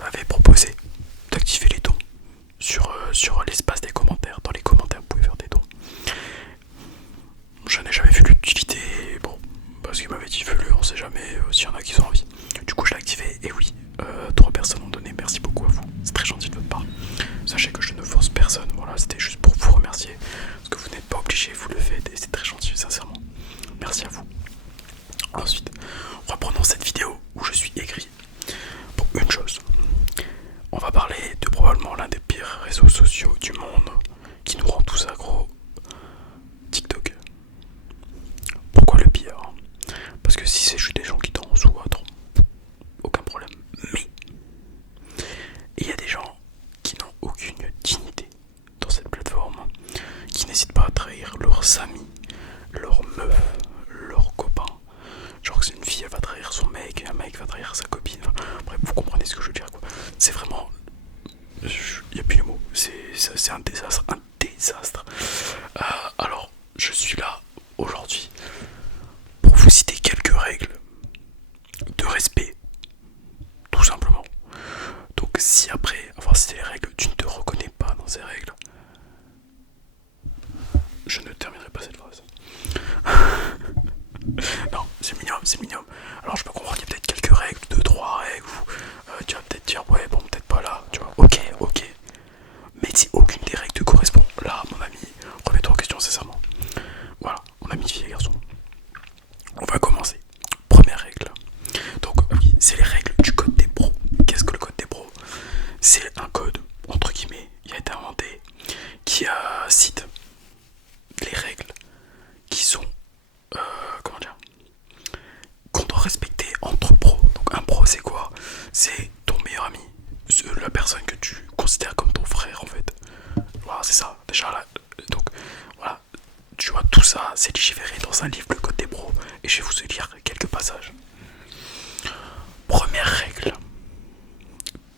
m'avait proposé d'activer les dons sur l'espace des commentaires. Dans les commentaires, vous pouvez faire des dons. Je n'ai jamais vu l'utilité, bon, parce qu'il m'avait dit fais-le, on sait jamais s'il y en a qui ont envie. Du coup, je l'ai activé et oui, 3 personnes ont donné. Merci beaucoup à vous, c'est très gentil de votre part. Sachez que je ne force personne, voilà, c'était juste pour vous remercier. Parce que vous n'êtes pas obligé, vous le faites et c'est très gentil, sincèrement. Merci à vous. Ensuite, reprenons cette vidéo où je suis aigri pour une chose. On va parler de probablement l'un des pires réseaux sociaux du monde qui nous rend tous accros, TikTok. Pourquoi le pire? Parce que si c'est juste des gens qui dansent ou autre, aucun problème. Mais il y a des gens qui n'ont aucune dignité dans cette plateforme, qui n'hésitent pas à trahir leurs amis, leurs meufs, leurs copains. Genre que c'est une fille, elle va trahir son mec, un mec va trahir sa copine. Enfin, bref, vous comprenez ce que je veux dire, quoi. C'est vraiment... Il n'y a plus de mots. C'est un désastre, un désastre. Alors, je suis là aujourd'hui pour vous citer quelques règles de respect, tout simplement. Donc si après avoir cité les règles, tu ne te reconnais pas dans ces règles, je ne terminerai pas cette phrase. Non, c'est minimum, c'est minimum. Alors je peux comprendre qu'il y a peut-être quelques règles, 2-3 règles, où tu vas peut-être dire ouais bon peut-être pas là, tu vois, ok, ok. Mais si aucune des règles te correspond, là mon ami, remets-toi en question sincèrement. Voilà, on a mis fille et garçon. On va commencer. Première règle. Donc oui, c'est les règles du code des pros. Qu'est-ce que le code des pros? C'est un code, entre guillemets, qui a été inventé, qui cite les règles qui sont, comment dire, qu'on doit respecter entre pros. Donc un pro c'est quoi? C'est ton meilleur ami, la personne que tu considères comme ton frère en fait. Voilà, c'est ça, déjà là. Donc voilà, tu vois, tout ça c'est légiféré dans un livre, le code des pros, et je vais vous lire quelques passages. Première règle,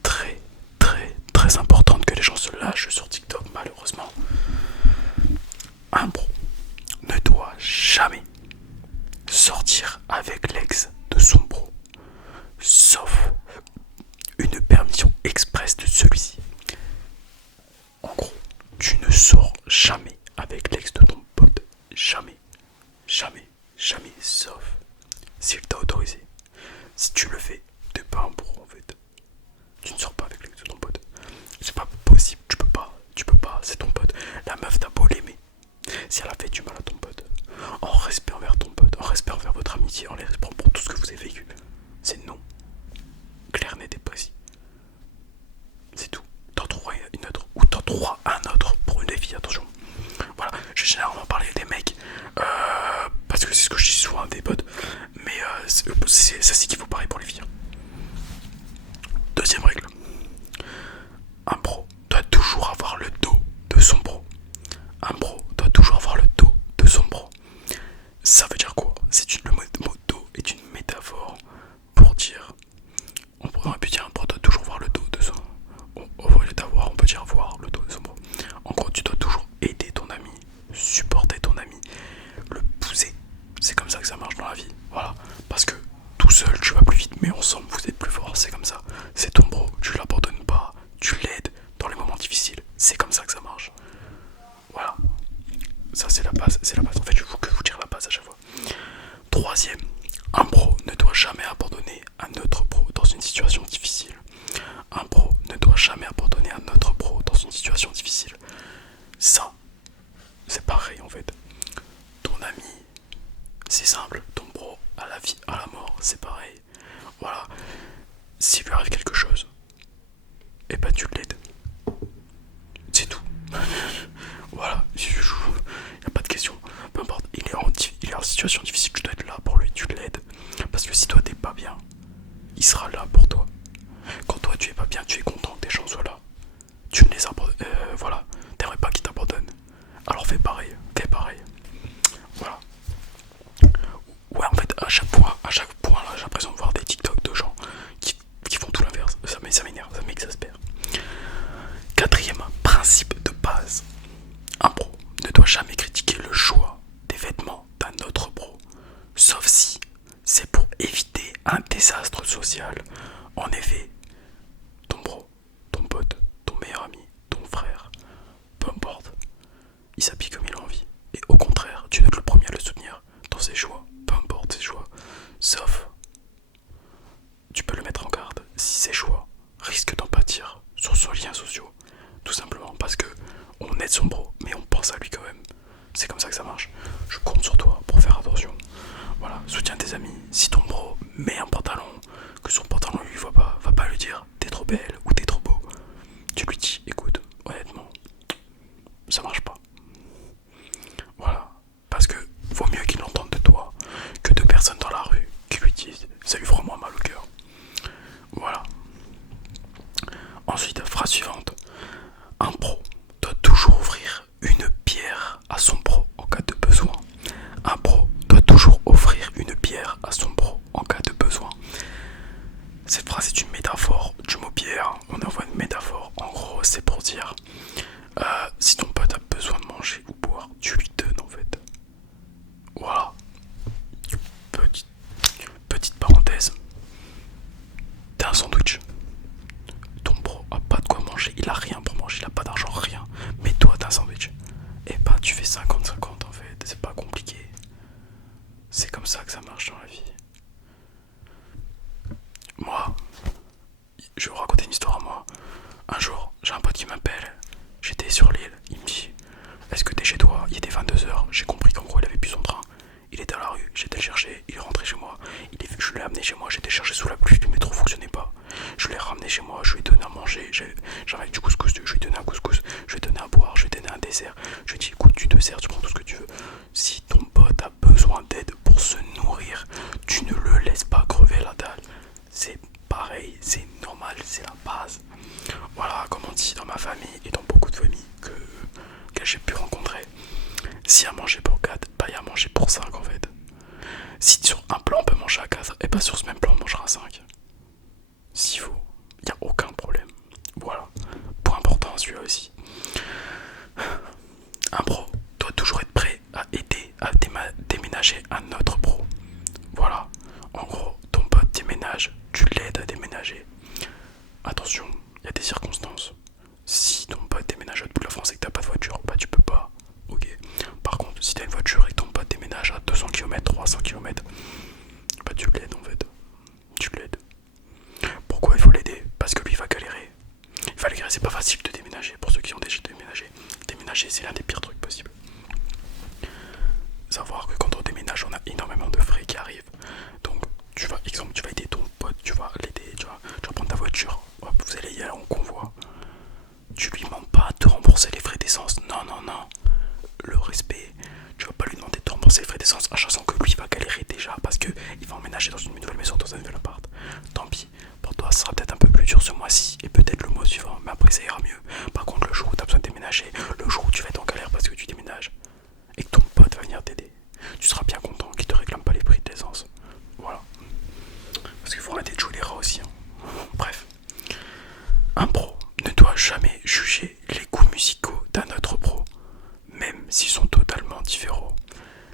très très très importante que les gens se lâchent sur TikTok malheureusement. Un pro ne doit jamais sortir avec l'ex de son pro, sauf une permission expresse de celui-ci. En gros, tu ne sors jamais avec l'ex de ton pote. Jamais, jamais, jamais, sauf s'il t'a autorisé. Si tu le fais, t'es pas un pro en fait. Tu ne sors pas avec l'ex de ton pote. C'est pas possible, tu peux pas, c'est ton pote. La meuf t'a beau l'aimer. Si elle a fait du mal à ton pote, en respect envers ton pote, en respect envers votre amitié, en les respect pour tout ce que vous avez vécu, c'est non. Clair, net et précis. C'est tout. T'en trouveras une autre, ou t'en trouveras un autre pour une des filles, attention. Voilà, j'ai généralement parlé des mecs, parce que c'est ce que je dis souvent à des potes, mais ça c'est qu'il faut pareil pour les filles. Deuxième règle. Un pro doit toujours avoir le dos de son pro. Un pro doit toujours avoir le dos de son pro. Ça veut dire quoi? Le mot dos est une métaphore pour dire, on aurait pu dire un pro doit toujours voir le dos de son. Au lieu d'avoir, on peut dire voir le dos de son pro. En gros, tu dois toujours aider ton ami, supporter ton ami, le pousser. C'est comme ça que ça marche dans la vie. Voilà. Parce que tout seul, tu vas plus vite, mais ensemble, vous êtes plus fort. C'est comme ça. C'est ton bro. Tu l'abandonnes pas. Tu l'aides dans les moments difficiles. C'est comme ça que ça marche. Voilà. Ça, c'est la base. C'est la base. En fait, je veux que vous dire la base à chaque fois. Troisième, un pro ne doit jamais abandonner un autre pro dans une situation difficile. Un pro ne doit jamais abandonner un autre pro dans une situation difficile. Ça, c'est pareil en fait. Ton ami, c'est simple. Ton pro, à la vie, à la mort, c'est pareil. Voilà. S'il lui arrive quelque chose, et bah tu l'aides. C'est tout. Voilà. Il n'y a pas de question. Peu importe. Il est en situation difficile, tu dois être là pour lui. Tu l'aides. Parce que si toi t'es pas bien, il sera là pour toi. Quand toi tu es pas bien, tu es content que des gens soient là. Tu ne les abandonnes. Voilà. T'aimerais pas qu'ils t'abandonnent. Alors fais pareil. Fais pareil. Voilà. Ouais, en fait, à chaque point là, j'ai l'impression de voir des TikTok de gens qui font tout l'inverse. Ça m'énerve, ça m'exaspère. Quatrième principe de base. Un pro ne doit jamais critiquer le choix des vêtements d'un autre pro, sauf si c'est pour éviter un désastre social. En effet, ton il s'habille comme il a envie. Et au contraire, tu dois être le premier à le soutenir dans ses choix, peu importe ses choix. Sauf, tu peux le mettre en garde si ses choix risquent d'en pâtir sur ses liens sociaux. Tout simplement parce que on aide son bro, mais on pense à lui quand même. C'est comme ça que ça marche. Je compte sur toi pour faire attention. Voilà, soutiens tes amis. Si ton bro met un pantalon, que son pantalon lui voit pas, va pas lui dire t'es trop belle ou t'es trop beau. Tu lui dis écoute, honnêtement, ça marche pas. Voilà, parce que vaut mieux qu'il l'entende de toi que de personnes dans la rue qui lui disent ça lui fera moins mal au cœur. Voilà. Ensuite, phrase suivante. Un pro doit toujours ouvrir une bière à son pro en cas de besoin. Un pro doit toujours offrir une bière à son pro en cas de besoin. Cette phrase est une métaphore du mot bière. On envoie une métaphore. En gros, c'est pour dire si ton pote a besoin de manger ou boire, tu lui donnes en fait. Voilà. Petite parenthèse. T'as un sandwich. Ton bro a pas de quoi manger, il a rien pour manger, il a pas d'argent, rien. Mais toi t'as un sandwich. Et ben tu fais 50-50 en fait, c'est pas compliqué. C'est comme ça que ça marche dans la vie. Moi, je vais vous raconter une histoire à moi. Un jour, j'ai un pote qui m'appelle, j'étais sur l'île, il me dit est-ce que t'es chez toi? Il était 22h, j'ai compris qu'en gros il avait plus son train. Il était à la rue, j'étais le chercher, il est rentré chez moi. Je l'ai amené chez moi, j'étais cherché sous la pluie, le métro fonctionnait pas. Je l'ai ramené chez moi, je lui ai donné à manger, j'avais du couscous, je lui ai donné un couscous, je lui ai donné à boire, je lui ai donné un dessert. Je lui ai dit écoute, tu te sers, tu prends tout ce que tu veux. Si ton pote a besoin d'aide pour se nourrir, tu ne le laisses pas crever la dalle. C'est pareil, c'est normal, c'est la base. Voilà, comme on dit dans ma famille et dans beaucoup de familles que j'ai pu rencontrer. S'il y a à manger pour 4, bah il y a à manger pour 5 en fait. Si sur un plan on peut manger à 4, et pas sur ce même plan on mangera à 5. S'il faut, il n'y a aucun problème. Voilà, point important celui-là aussi. Un pro doit toujours être prêt à aider à déménager un autre pro. Voilà, en gros, ton pote déménage, tu l'aides à déménager. Attention, il y a des circonstances. Si ton pote déménage à toute la France et que t'as pas de voiture, bah tu peux pas. Ok. Par contre, si t'as une voiture et que ton pote déménage à 200 km, 300 km, bah tu l'aides en fait. Tu l'aides. Pourquoi il faut l'aider? Parce que lui il va galérer. Il va galérer, c'est pas facile de déménager. Pour ceux qui ont déjà déménagé, déménager c'est l'un des pires trucs possibles. Savoir que quand on déménage, on a énormément de frais qui arrivent. Donc, tu vas aider ton pote, tu vas l'aider, tu vas prendre ta voiture, hop, vous allez y aller en convoi. Tu lui demandes pas de rembourser les frais d'essence. Non, non, non. Le respect, tu vas pas lui demander de rembourser les frais d'essence, sachant que lui va galérer déjà parce que il va emménager dans une nouvelle maison, dans un nouvel appart. Tant pis, pour toi, ça sera peut-être un peu plus dur ce mois-ci et peut-être le mois suivant, mais après ça ira mieux. Par contre, le jour où tu as besoin de déménager, le jour où tu vas être en galère parce que tu déménages et que ton pote va venir t'aider, tu seras bien content qu'il te réclame pas les prix de l'essence. Voilà. Parce qu'il faut arrêter de jouer les rats aussi. Hein. Bref. Un pro ne doit jamais juger les goûts musicaux d'un autre pro, même s'ils sont totalement différents.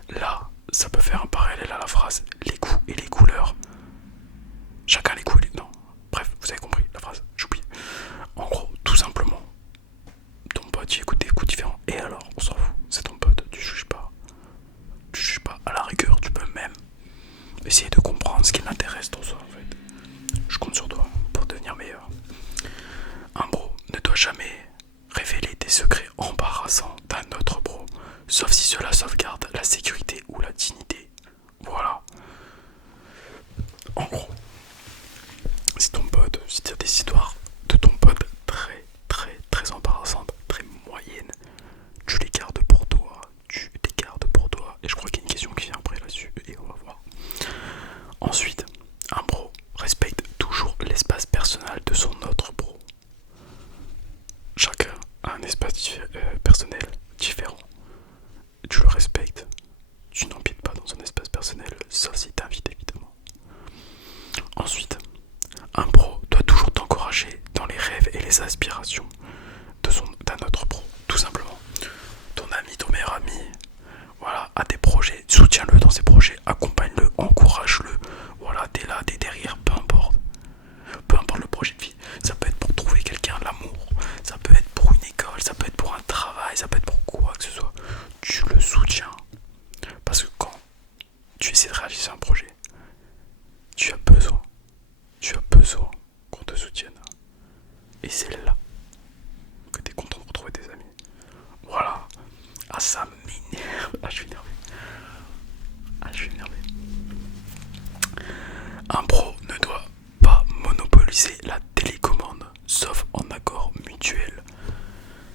Là, ça peut faire un parallèle à la phrase les goûts et les couleurs. Chacun les goûts et les... Non, bref, vous avez compris la phrase, j'oublie. En gros, tout simplement, ton pote il écoute des goûts différents. Et alors, on s'en fout, c'est ton pote, tu juges pas. Tu juges pas, à la rigueur, tu peux même essayer de comprendre ce qui l'intéresse dans ça en fait. Je compte sur toi pour devenir meilleur. Un bro ne doit jamais révéler des secrets embarrassants d'un autre bro, sauf si cela sauvegarde la sécurité ou la dignité. Voilà. En gros, si ton pote, si tu as des histoires de ton pote très embarrassantes, très moyennes, tu les gardes pour toi, et je crois qu'il y a une question qui vient après là-dessus, et on va voir. Ensuite, un bro respecte toujours l'espace personnel de son autre bro. Chacun a un espace personnel différent. Tu le respectes. Tu n'empiètes pas dans son espace personnel, sauf si t'invites évidemment. Ensuite, un pro doit toujours t'encourager dans les rêves et les aspirations d'un autre pro, tout simplement. Ton ami, ton meilleur ami, voilà, a des projets, soutiens-le dans ses projets, accompagne-le, encourage-le. Voilà, t'es là, t'es derrière, peu importe. Peu importe le projet de vie, ça peut être pour trouver quelqu'un, l'amour, ça peut être pour une école, ça peut être pour un travail, ça peut être pour quoi que ce soit. Et c'est là que t'es content de retrouver tes amis. Voilà. Ah, ça m'énerve. Ah, je suis énervé. Ah, je suis énervé. Un pro ne doit pas monopoliser la télécommande, sauf en accord mutuel.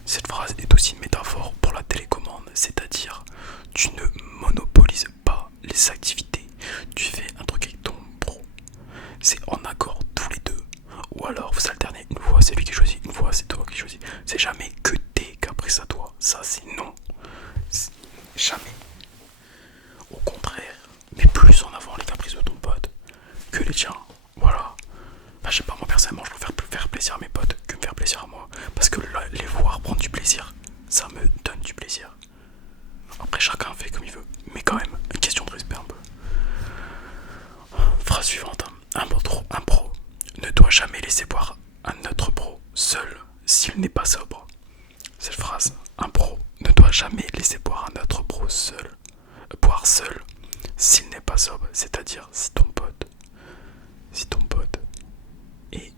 Cette phrase est aussi une métaphore pour la télécommande, c'est-à-dire tu ne monopolises pas les activités. Tu fais un truc avec ton pro. C'est en accord tous les deux. Ou alors vous alternez, une fois c'est lui qui choisit, une fois c'est toi qui choisis. C'est jamais que tes caprices à toi. Ça c'est non. Jamais. Au contraire, mets plus en avant les caprices de ton pote que les tiens. Voilà. Enfin, je sais pas, moi personnellement, je préfère faire plaisir à mes potes que me faire plaisir à moi. Parce que les voir prendre du plaisir, ça me donne du plaisir. Après, chacun fait comme il veut. Mais quand même, une question de respect un peu. Phrase suivante. Un pro ne doit jamais laisser boire un autre pro seul s'il n'est pas sobre. Cette phrase, un pro ne doit jamais laisser boire un autre pro boire seul s'il n'est pas sobre. C'est-à-dire si ton pote est,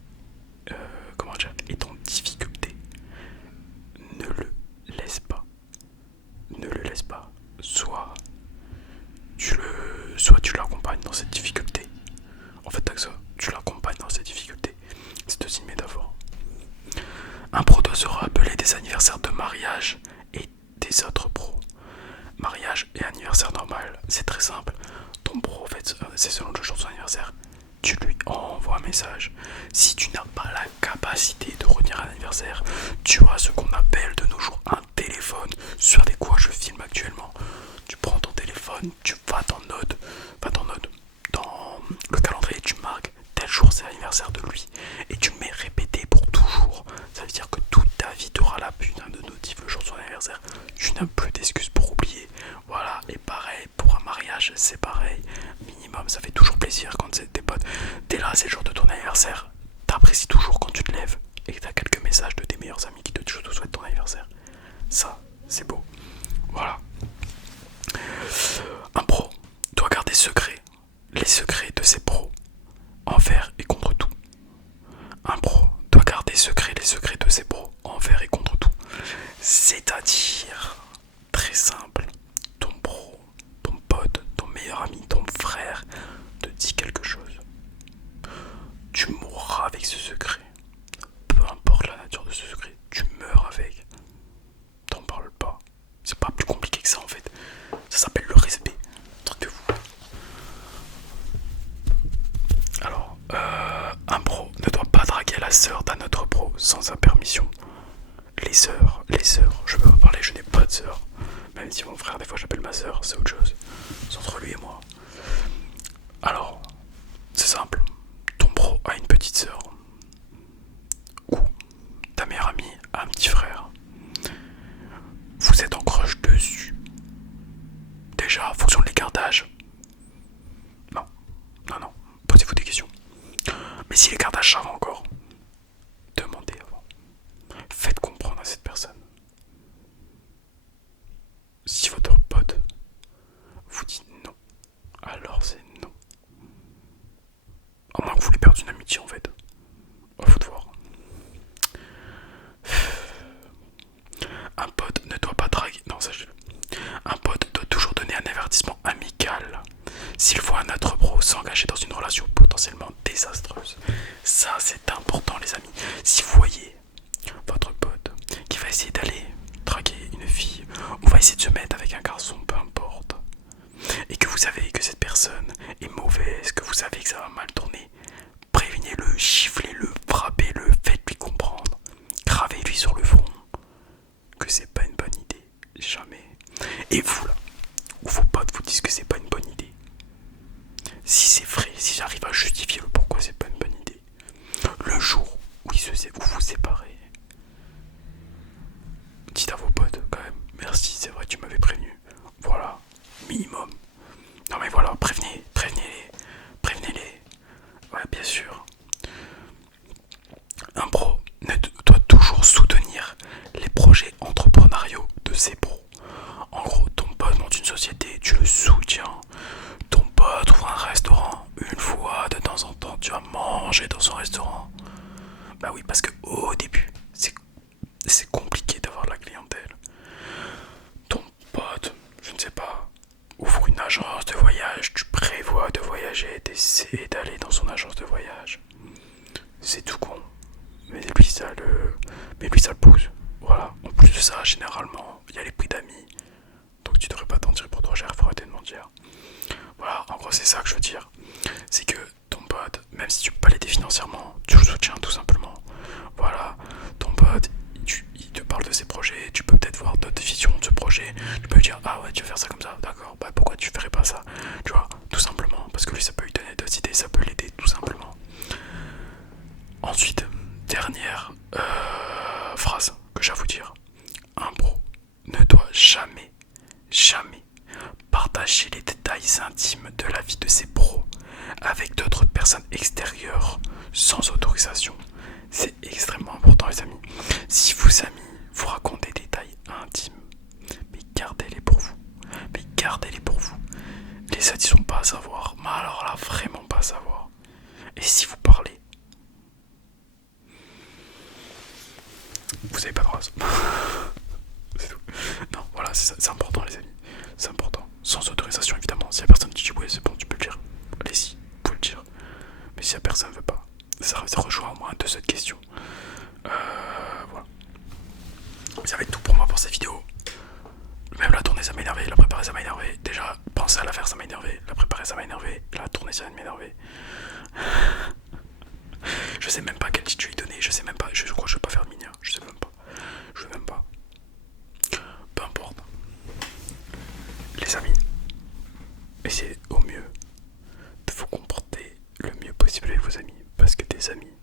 est en difficulté, ne le laisse pas. Ne le laisse pas. Soit tu l'accompagnes dans cette difficulté. En fait, t'as que ça. Tu l'accompagnes dans cette difficulté. C'est aussi une métaphore. Un pro doit se rappeler des anniversaires de mariage et des autres pros. Mariage et anniversaire normal, c'est très simple. Ton pro, en fait, c'est selon le jour de son anniversaire. Tu lui envoies un message. Si tu n'as pas la capacité de retenir un anniversaire, tu as ce qu'on appelle de nos jours un téléphone. Sur des quoi je filme actuellement. Tu prends ton téléphone, tu vas dans le calendrier, tu marques tel jour c'est l'anniversaire de lui et tu mets répété pour toujours. Ça veut dire que toute ta vie tu auras la putain de notif le jour de son anniversaire. Tu n'as plus d'excuses pour oublier. Voilà, et pareil pour un mariage, c'est pareil. Minimum, ça fait toujours plaisir quand c'est tes potes. T'es là, c'est le jour de ton anniversaire. T'apprécies toujours quand tu te lèves et que t'as quelques messages de tes meilleurs amis qui te souhaitent ton anniversaire. Ça, c'est beau. Voilà. Un pro doit garder secret les secrets de ses pros envers et contre tout. Un pro doit garder secret les secrets de ses pros envers et contre tout. C'est-à-dire, très simple, ton pro, ton pote, ton meilleur ami, ton frère te dit quelque chose. Tu mourras avec ce secret. Peu importe la nature de ce secret, tu meurs avec. T'en parles pas. C'est pas plus compliqué que ça en fait. Ça s'appelle le respect. Truc de fou. Alors, un pro ne doit pas draguer la sœur d'un autre pro sans sa permission. Les sœurs, je peux pas parler, je n'ai pas de sœur. Même si mon frère, des fois j'appelle ma sœur, c'est autre chose. C'est entre lui et moi. Alors, c'est simple. Ton pro a une petite sœur. Ou ta meilleure amie a un petit frère. Vous êtes en crush dessus. Déjà, fonction de l'écart d'âge. Non, posez-vous des questions. Mais si l'écart d'âge ça va encore, demandez avant. Faites comprendre à cette personne. Si votre pote vous dit non, alors c'est non. À moins que vous voulez perdre une amitié en fait. Faut te voir. Un pote ne doit pas draguer. Non, ça je... Un pote doit toujours donner un avertissement amical s'il voit un autre pro s'engager dans une relation potentiellement désastreuse. Ça c'est important les amis. Si vous voyez votre pote qui va essayer d'aller draguer une fille ou va essayer de se mettre avec un garçon, peu importe, et que vous savez que cette personne est mauvaise, que vous savez que ça va mal tourner, prévenez-le, chifflez-le, frappez-le, faites-lui comprendre, gravez-lui sur le front que c'est pas une bonne idée, jamais. Et vous là, où vos potes vous disent que c'est pas une bonne idée, si c'est vrai, si j'arrive à justifier le pourquoi c'est pas une bonne idée, le jour où vous vous séparez, dites à vos potes quand même, merci, c'est vrai, tu m'avais prévenu. Voilà, minimum. Non mais voilà, prévenez-les. Ouais, bien sûr. Un pro doit toujours soutenir les projets entrepreneuriaux de ses pros. En gros, ton pote monte une société, tu le soutiens. Ton pote ouvre un restaurant, une fois de temps en temps, tu vas manger dans son restaurant. Bah oui, parce que au début, c'est compliqué d'avoir de la clientèle. Ton pote, je ne sais pas, ouvre une agence de voyage, tu prévois de voyager, t'essaies d'aller dans son agence de voyage. C'est tout con. Mais lui ça le pousse. Voilà. En plus de ça, généralement, il y a les prix d'amis. Donc tu devrais pas t'en tirer pour trop cher, faut arrêter de mentir. Voilà, en gros c'est ça que je veux dire. C'est que ton pote, même si tu peux pas l'aider financièrement, tu le soutiens tout simplement. Voilà, ton pote, il te parle de ses projets, tu peux peut-être voir d'autres visions de ce projet. Tu peux lui dire, ah ouais, tu veux faire ça comme ça, d'accord, bah pourquoi tu ferais pas ça? Tu vois, tout simplement, parce que lui ça peut lui donner d'autres idées, ça peut l'aider tout simplement. Ensuite, dernière phrase que j'ai à vous dire. Un bro ne doit jamais, jamais partager les détails intimes de la vie de ses pros avec d'autres personnes extérieures sans autorisation. C'est extrêmement important les amis. Si vos amis vous racontent des détails intimes, mais gardez-les pour vous. Mais gardez-les pour vous. Les autres ils sont pas à savoir. Mais alors là vraiment pas à savoir. Et si vous parlez, vous avez pas de rose. C'est tout. Non, voilà, c'est important les amis. C'est important. Sans autorisation évidemment. Si la personne te dit ouais c'est bon tu peux le dire, allez-y, vous pouvez le dire. Mais si la personne veut pas, ça rejoint au moins deux autres questions. Voilà. Ça va être tout pour moi pour cette vidéo. Même la tournée ça m'a énervé, la préparer ça m'a énervé. Déjà, penser à la faire ça m'a énervé, la préparer ça m'a énervé, la tournée ça vient de m'énerver. Je sais même pas quel titre je lui donner, je sais même pas, je crois que je vais pas faire Minia, je sais même pas. Je sais même pas. Peu importe. Les amis, essayez au mieux de vous comporter le mieux possible avec vos amis. Parce que tes amis,